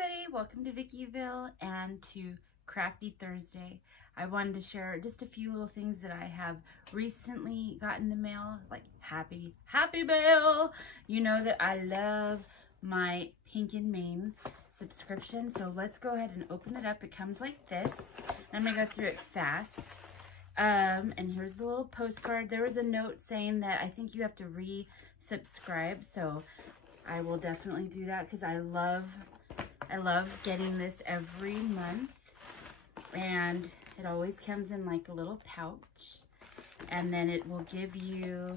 everybody, welcome to Vickyville and to Crafty Thursday. I wanted to share just a few little things that I have recently got in the mail, like happy mail. You know that I love my Pink and Mane subscription, so let's go ahead and open it up. It comes like this. I'm gonna go through it fast. And here's the little postcard. There was a note saying that I think you have to resubscribe, so I will definitely do that because I love getting this every month. And it always comes in like a little pouch, and then it will give you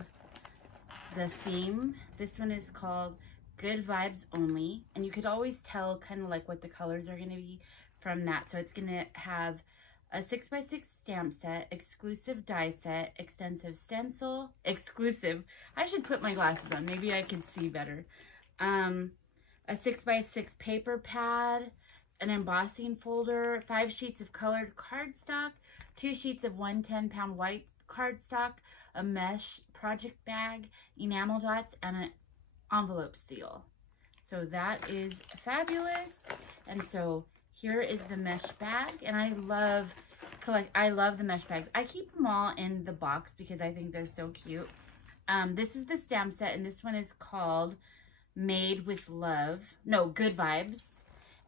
the theme. This one is called Good Vibes Only, and you could always tell kind of like what the colors are going to be from that. So it's going to have a 6x6 stamp set, exclusive die set, extensive stencil, exclusive. I should put my glasses on. Maybe I can see better. A 6x6 paper pad, an embossing folder, 5 sheets of colored cardstock, 2 sheets of 110-pound white cardstock, a mesh project bag, enamel dots, and an envelope seal. So that is fabulous. And so here is the mesh bag, and I love the mesh bags. I keep them all in the box because I think they're so cute. This is the stamp set, and this one is called Made with Love. No, Good Vibes.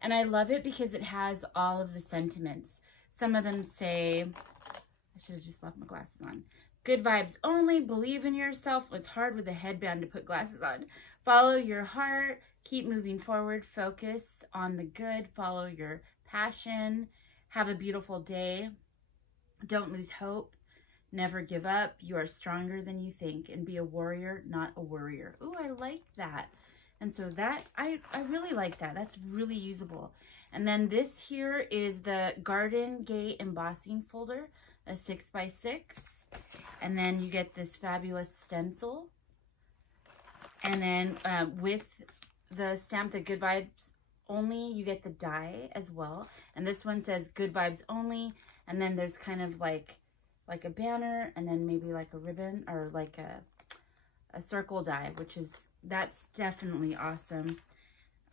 And I love it because it has all of the sentiments. Some of them say, I should have just left my glasses on. Good vibes only, believe in yourself. It's hard with a headband to put glasses on. Follow your heart, keep moving forward, focus on the good, follow your passion, have a beautiful day, don't lose hope, never give up, you are stronger than you think, and be a warrior, not a worrier. Ooh, I like that. And so that, I really like that. That's really usable. And then this here is the Garden Gate embossing folder, a 6x6. And then you get this fabulous stencil. And then with the stamp, the Good Vibes Only, you get the die as well. And this one says Good Vibes Only. And then there's kind of like a banner, and then maybe like a ribbon or like a circle die, that's definitely awesome.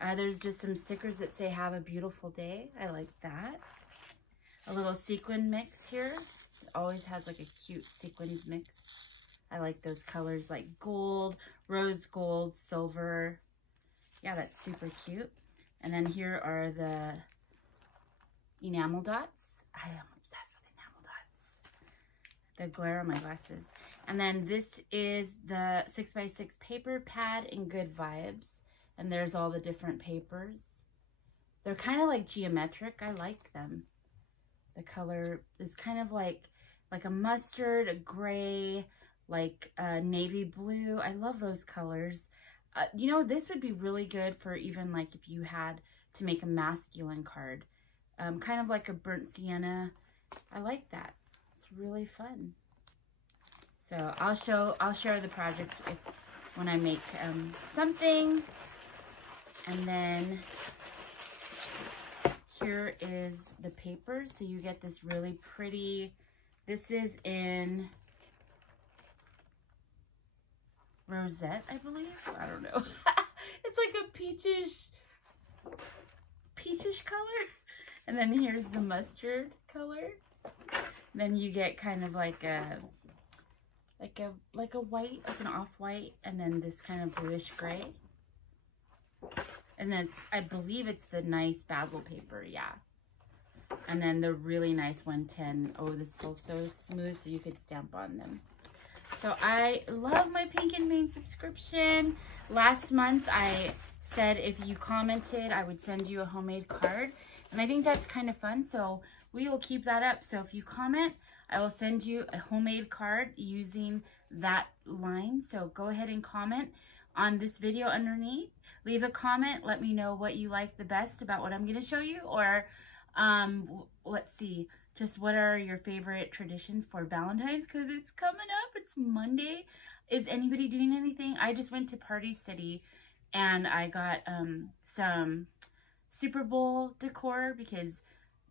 There's just some stickers that say have a beautiful day. I like that. A little sequin mix here. It always has like a cute sequins mix. I like those colors like gold, rose gold, silver. Yeah, that's super cute. And then here are the enamel dots. I am obsessed with enamel dots. The glare on my glasses. And then this is the 6x6 paper pad in Good Vibes. And there's all the different papers. They're kind of like geometric. I like them. The color is kind of like a mustard, a gray, like a navy blue. I love those colors. You know, this would be really good for even like if you had to make a masculine card. Kind of like a burnt sienna. I like that. It's really fun. So I'll share the project when I make something. And then here is the paper. So you get this really pretty, this is in rosette, I believe. I don't know. It's like a peachish color. And then here's the mustard color. Then you get kind of like a white, like an off-white, and then this kind of bluish gray. And then I believe it's the nice basil paper, yeah. And then the really nice 110. Oh, this feels so smooth, so you could stamp on them. So I love my Pink and Mane subscription. Last month I said if you commented, I would send you a homemade card. And I think that's kind of fun, so we will keep that up. So if you comment, I will send you a homemade card using that line. So go ahead and comment on this video underneath. Leave a comment. Let me know what you like the best about what I'm going to show you. Or let's see, just what are your favorite traditions for Valentine's? Because it's coming up. It's Monday. Is anybody doing anything? I just went to Party City and I got some Super Bowl decor because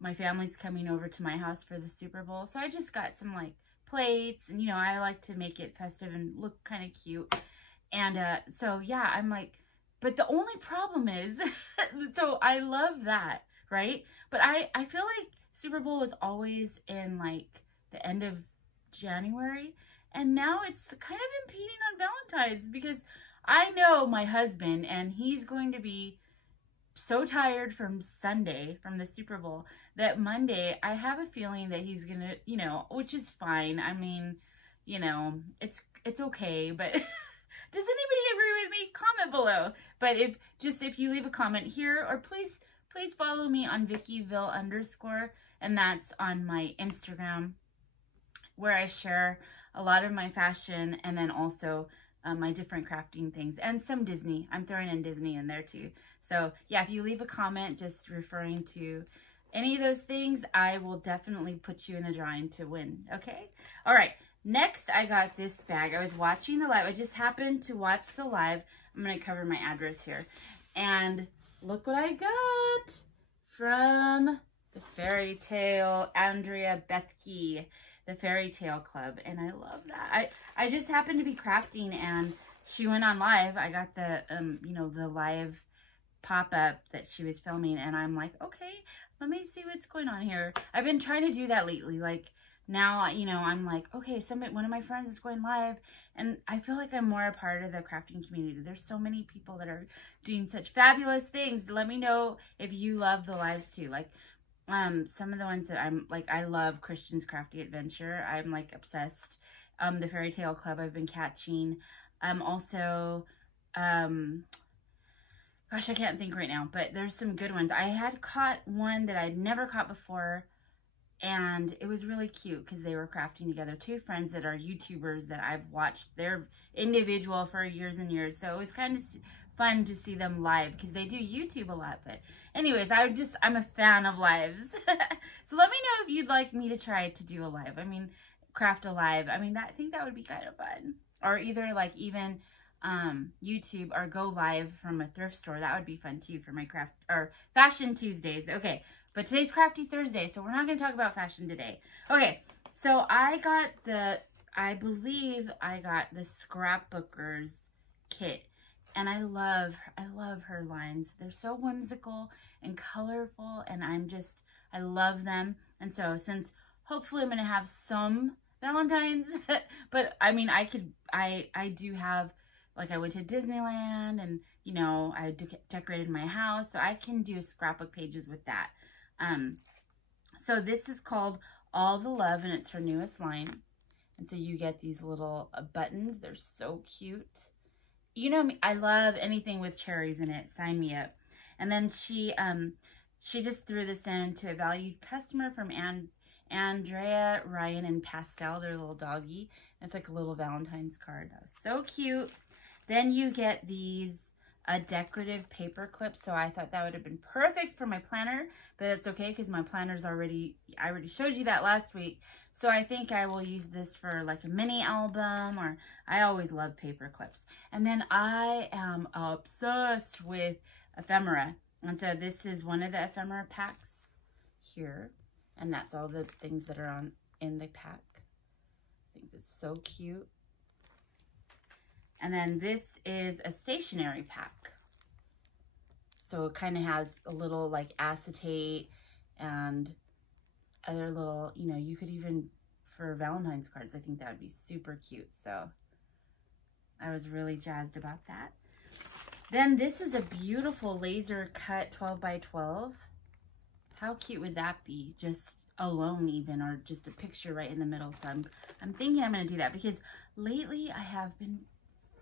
my family's coming over to my house for the Super Bowl. So I just got some like plates, and you know, I like to make it festive and look kind of cute. And so yeah, I'm like But the only problem is, so I love that, right? But I feel like Super Bowl is always in like the end of January. And now it's kind of impeding on Valentine's because I know my husband and he's going to be so tired from Sunday, from the Super Bowl, that Monday, I have a feeling that he's gonna, you know, which is fine. I mean, you know, it's okay, but does anybody agree with me? Comment below. But if you leave a comment here, or please follow me on VickyVille_, and that's on my Instagram, where I share a lot of my fashion and then also my different crafting things and some Disney. I'm throwing in Disney in there too. So yeah, if you leave a comment just referring to any of those things, I will definitely put you in the drawing to win, okay? All right, next I got this bag. I was watching the live. I just happened to watch the live. I'm gonna cover my address here. And look what I got from the Fairytale, Andrea Bethke, the Fairytale Club. And I love that. I just happened to be crafting and she went on live. I got the, you know, the live pop-up that she was filming, and I'm like, okay, let me see what's going on here. I've been trying to do that lately. Like now, you know, I'm like, okay, one of my friends is going live, and I feel like I'm more a part of the crafting community. There's so many people that are doing such fabulous things. Let me know if you love the lives too. Like some of the ones that I'm like, I love Christian's Crafty Adventure. I'm like obsessed. The Fairytale Club I've been catching. Also, gosh, I can't think right now, but there's some good ones. I had caught one that I'd never caught before, and it was really cute because they were crafting together. Two friends that are YouTubers that I've watched. They're individual for years and years, so it was kind of fun to see them live because they do YouTube a lot. But anyways, I'm a fan of lives. So let me know if you'd like me to try to do a live. I mean, craft a live. I mean, I think that would be kind of fun. Or either like even YouTube or go live from a thrift store. That would be fun too for my craft or fashion Tuesdays. Okay, but today's Crafty Thursday, so we're not going to talk about fashion today. Okay, so I believe I got the Scrapbookers kit, and I love her lines. They're so whimsical and colorful, and I love them. And so since hopefully I'm going to have some Valentine's, but I mean, I do have, like I went to Disneyland and, you know, I decorated my house, so I can do scrapbook pages with that. So this is called All the Love, and it's her newest line. And so you get these little buttons. They're so cute. You know me, I love anything with cherries in it. Sign me up. And then she just threw this in to a valued customer from Andrea, Ryan, and Pastel, their little doggy. It's like a little Valentine's card. That was so cute. Then you get these decorative paper clips. So I thought that would have been perfect for my planner, but it's okay because my planner's I already showed you that last week. So I think I will use this for like a mini album, or I always love paper clips. And then I am obsessed with ephemera. And so this is one of the ephemera packs here. And that's all the things that are in the pack. I think it's so cute. And then this is a stationery pack. So it kind of has a little like acetate and other little, you know, you could even, for Valentine's cards, I think that would be super cute. So I was really jazzed about that. Then this is a beautiful laser cut 12 by 12. How cute would that be? Just alone even, or just a picture right in the middle. So I'm thinking I'm going to do that because lately I have been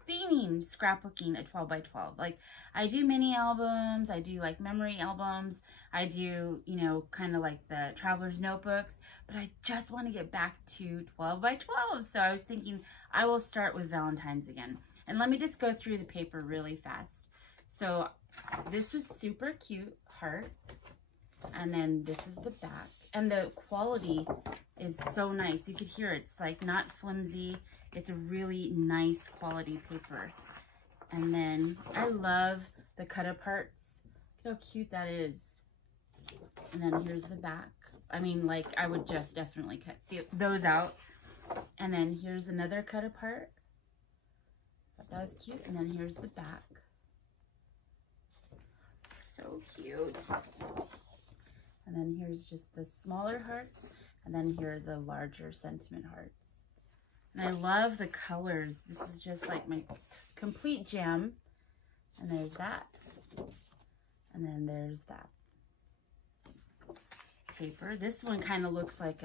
fiending scrapbooking a 12 by 12. Like I do mini albums, I do like memory albums, I do, you know, kind of like the traveler's notebooks, but I just want to get back to 12 by 12. So I was thinking I will start with Valentine's again. And let me just go through the paper really fast. So this was super cute, heart. And then this is the back. And the quality is so nice. You could hear it's like not flimsy. It's a really nice quality paper. And then I love the cut aparts. Look how cute that is. And then here's the back. I mean, like I would just definitely cut those out. And then here's another cut apart. Thought that was cute. And then here's the back. so cute. And then here's just the smaller hearts. And then here are the larger sentiment hearts. And I love the colors. This is just like my complete gem. And there's that. And then there's that paper. This one kind of looks like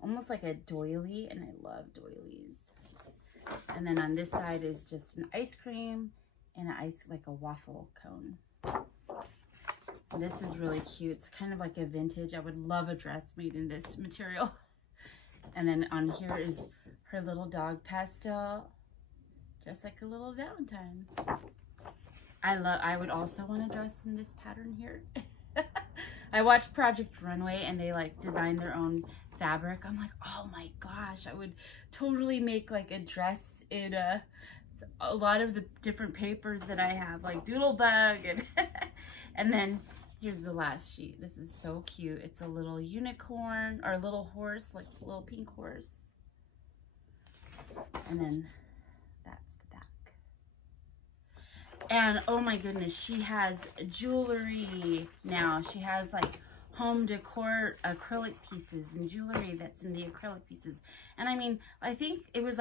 almost like a doily, and I love doilies. And then on this side is just an ice cream and like a waffle cone. And this is really cute. It's kind of like a vintage. I would love a dress made in this material. And then on here is her little dog pastel, just like a little Valentine. I would also want to dress in this pattern here. I watched Project Runway and they like designed their own fabric. I'm like, oh my gosh, I would totally make like a dress in a lot of the different papers that I have, like Doodlebug and and then here's the last sheet. This is so cute. It's a little unicorn or a little horse, like a little pink horse. And then that's the back. And oh my goodness, she has jewelry now. She has like home decor acrylic pieces and jewelry that's in the acrylic pieces. And I mean, I think it was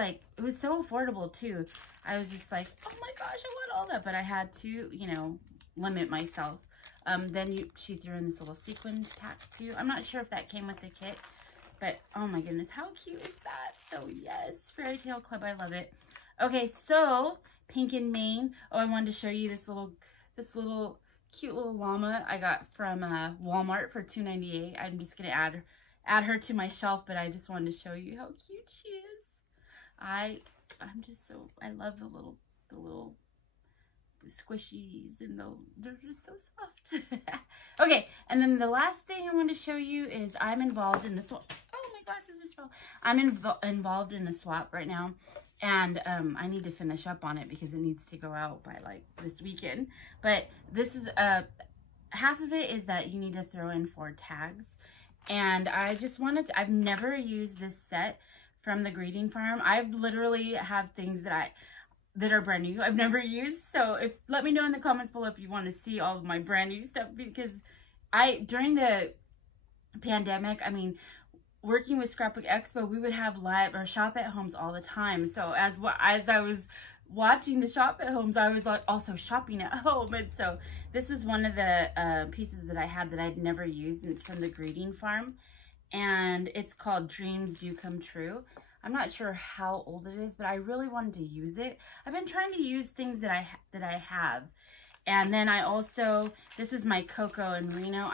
so affordable too. I was just like, oh my gosh, I want all that. But I had to, you know, limit myself. Then she threw in this little sequin pack too. I'm not sure if that came with the kit, but oh my goodness, how cute is that? So yes, Fairytale Club, I love it. Okay, so Pink and Mane. Oh, I wanted to show you this little cute little llama I got from Walmart for $2.98. I'm just gonna add her to my shelf, but I just wanted to show you how cute she is. I love the little squishies, and they're just so soft. Okay, and then the last thing I want to show you is I'm involved in the swap. Oh, my glasses just fell. I'm involved in the swap right now, and I need to finish up on it because it needs to go out by like this weekend. But this is half of it is that you need to throw in 4 tags, and I just wanted to, I've never used this set from the Greeting Farm. I literally have things that are brand new I've never used. So let me know in the comments below if you want to see all of my brand new stuff, because during the pandemic, I mean, working with Scrapbook Expo, we would have live or shop at homes all the time. So as I was watching the shop at homes, I was also shopping at home. And so this is one of the pieces that I had that I'd never used, and it's from the Greeting Farm, and it's called Dreams Do Come True. I'm not sure how old it is, but I really wanted to use it. I've been trying to use things that I have. And then I also, this is my Coco and Reno.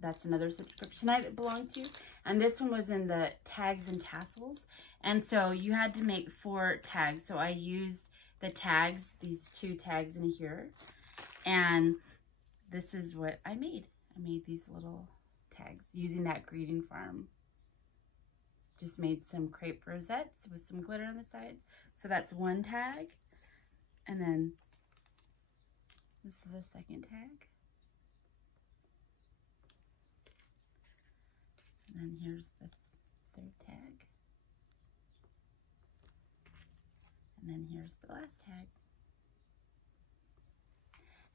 That's another subscription I belong to. And this one was in the tags and tassels. And so you had to make 4 tags. So I used the tags, these 2 tags in here. And this is what I made. I made these little tags using that Greeting Farm. Just made some crepe rosettes with some glitter on the sides. So that's 1 tag. And then this is the 2nd tag. And then here's the 3rd tag. And then here's the last tag.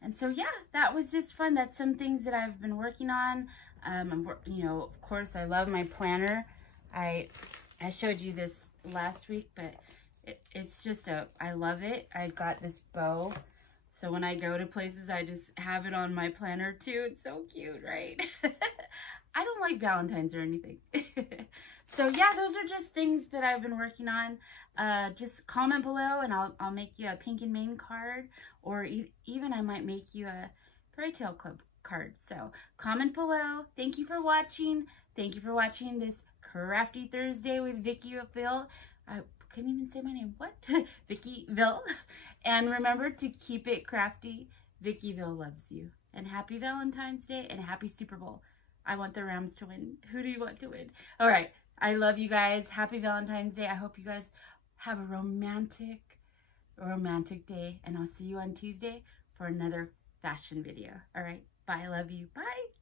And so yeah, that was just fun. That's some things that I've been working on. Of course, I love my planner. I showed you this last week, but it's just I love it. I got this bow, so when I go to places, I just have it on my planner too. It's so cute, right? I don't like Valentine's or anything. So yeah, those are just things that I've been working on. Just comment below and I'll make you a Pink and Mane card, or even I might make you a Fairytale Club card. So comment below. Thank you for watching. Thank you for watching this Crafty Thursday with Vickyville. I couldn't even say my name. What? Vickyville. And remember to keep it crafty. Vickyville loves you. And happy Valentine's Day and happy Super Bowl. I want the Rams to win. Who do you want to win? All right. I love you guys. Happy Valentine's Day. I hope you guys have a romantic day. And I'll see you on Tuesday for another fashion video. All right. Bye. I love you. Bye.